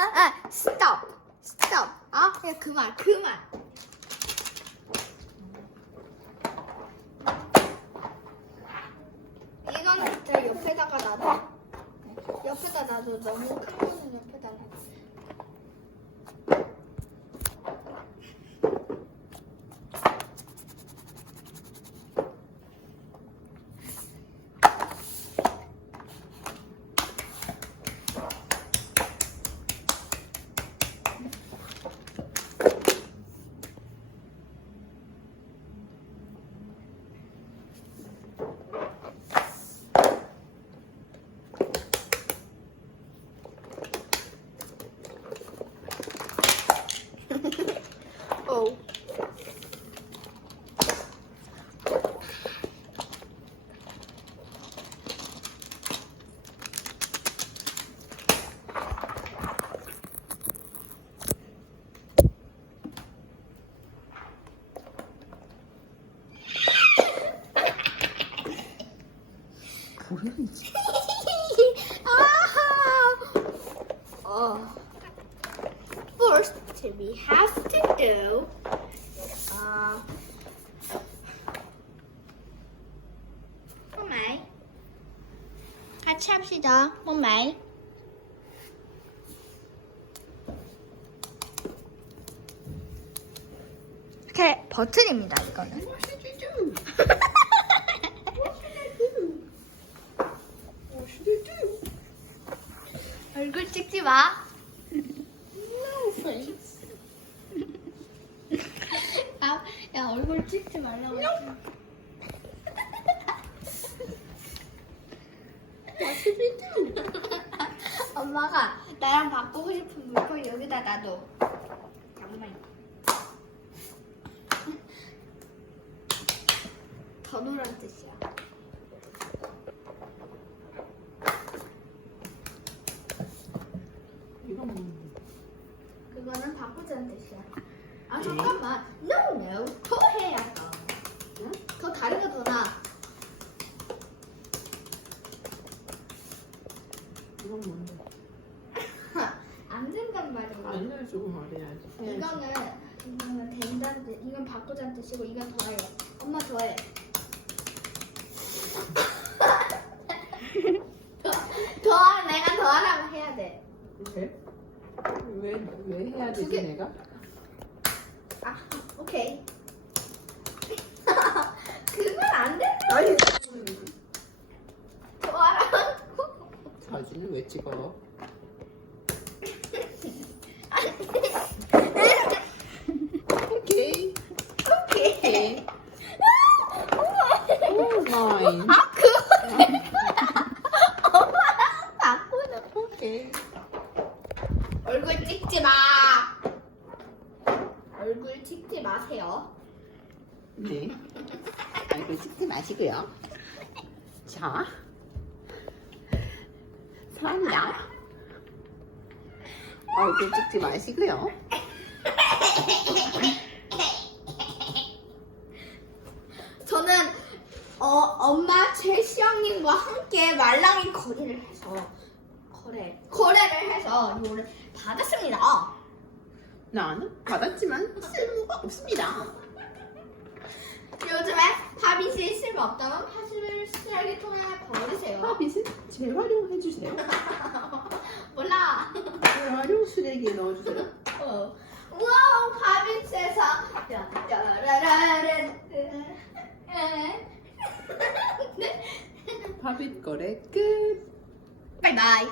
아, 아, stop, stop. 아, 야, 그만, 그만. 이건 저 옆에다가 놔둬. 옆에다 놔둬. 너무 큰 거는 옆에다 놔둬. 오. 뭐야 이제? 아하. 어. First, we have to do. 아. mommy. 같이 합시다. 이렇게 버튼입니다, 이거는. What should you do? What should you do? 얼굴 찍지 마. 야, 야 얼굴 찍지 말라고. 엄마가 나랑 바꾸고 싶은 물건 여기다 놔둬. 잠깐만. 더 노란 뜻이야. 이건 뭐? 그거는 바꾸자는 뜻이야. 아 잠깐만. No, no. 더 해야 더. 응? 더 다리가 더 나. 이건 뭔데? 안 된단 말이야. 안 해주고 말해야지. 이거는 이거는 된다는 뜻. 이건 바꾸자는 뜻이고 이건 더해. 엄마 더해. 더, 더 내가 더하라고 해야 돼. 왜? 왜, 왜 해야 두 되지 개. 내가? 아, 오케이. 그건 안 돼. 아니 더하라고. 사진을 왜 찍어? 오케이 오케이. 오케이 오 마인 아, 그거네. 엄마랑 바꾸는. 오케이 얼굴 찍지 마. 얼굴 찍지 마세요. 네. 얼굴 찍지 마시고요. 자. 사랑합니다 얼굴 찍지 마시고요. 저는 어, 엄마 최시영님과 함께 말랑이 거래를 해서 거래 거래를 해서 이거를 받았습니다. 나는 받았지만 쓸모가 없습니다 요즘에 밥이 쓸모 없다면 파스를 쓰레기통에 버리세요. 서비스 재활용해 주세요 몰라. 재활용 쓰레기에 넣어주세요 어. 우와 밥이에서 바빗 거래 끝 바이바이.